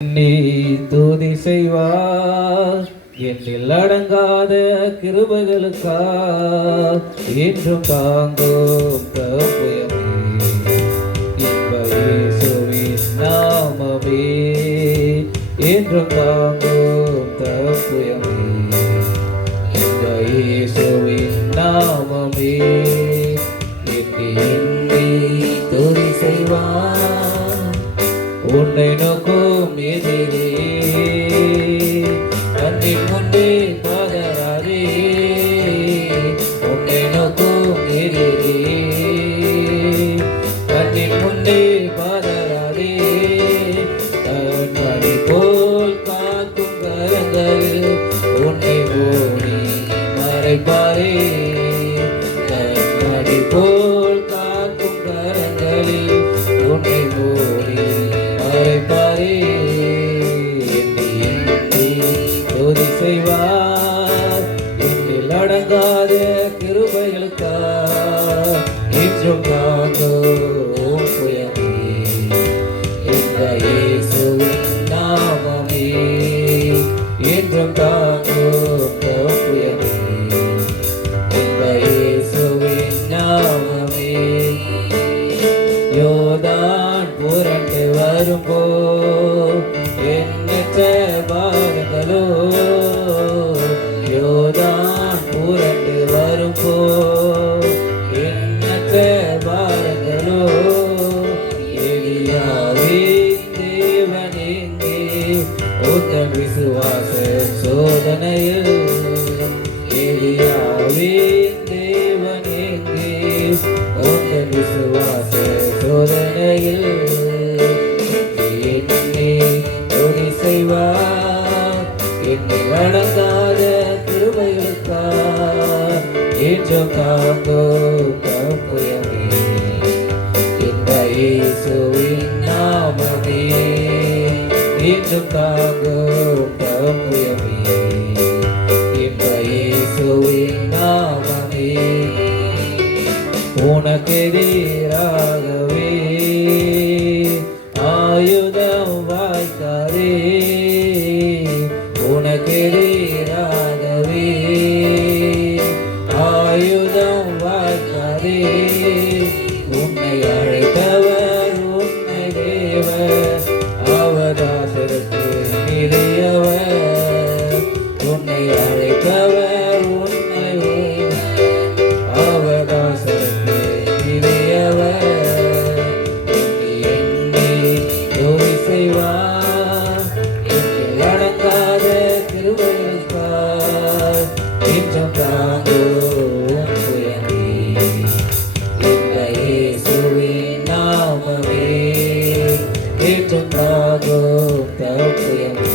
நீ துதி செய்வார் என்னில் அடங்காத கிருபைகளுக்கா என்றும் தாங்கும் தப்புயமே இயேசுவின் நாமமே என்றும் தாங்கும் தப்புயமே இயேசுவின் நாமமே எண்ணி துதி செய்வார் உன்னை நோக்கும் எதிரே கண்ணின் முன்னே பதறாதே உன்னை நோக்கும் எதிரே கண்ணின் முன்னே பதறாதே கண்மணி போல் காக்கும் கரங்களில் உன்னை ஓடி மறைப்பாரே கண்மணி போல் காக்கும் கரங்களில் உன்னை ஓடி மறைப்பாரே எண்ணி துதி செய்வார் என்னில் அடங்காத கிருபைகளுக்கா என்றும் தாங்கும் புயமே இயேசுவின் நாமமே என்றும் தாங்கும் புயமே இயேசுவின் நாமமே யோர்தான் புரண்டு வரும்போ எண்ணற்ற பாரங்களோ யோர்தான் புரண்டு வரும்போ எண்ணற்ற பாரங்களோ எலியாவின் தேவன் எங்கே உந்தன் விசுவாச சோதனையில் எலியாவின் தேவன் எங்கே உந்தன் விசுவாச சோதனையில் என்னை துதி செய்வார் என்னில் அடங்காத கிருபைகளுக்கா என்றும் தாங்கும் தப்புயமே இயேசுவின் நாமமே என்றும் தாங்கும் தப்புயமே இயேசுவின் நாமமே உனக்கெதிராகவே ஆயுதம் வாய்க்காதே உனக்கெதிராகவே ஆயுதம் வாய்க்காதே உன்னை அழைத்தவர் உன்னை தேவர் அவதாசருக்கு நிறையவர் உன்னை அழைத்தவர் உன்னை அவதாசருக்கு நிறையவர் எண்ணி துதி செய்வார் என்னில் அடங்காத கிருபைகளுக்கா என்றும் தாங்கும் புயமே இயேசுவின் நாமமே என்றும் தாங்கும் தப்புயமே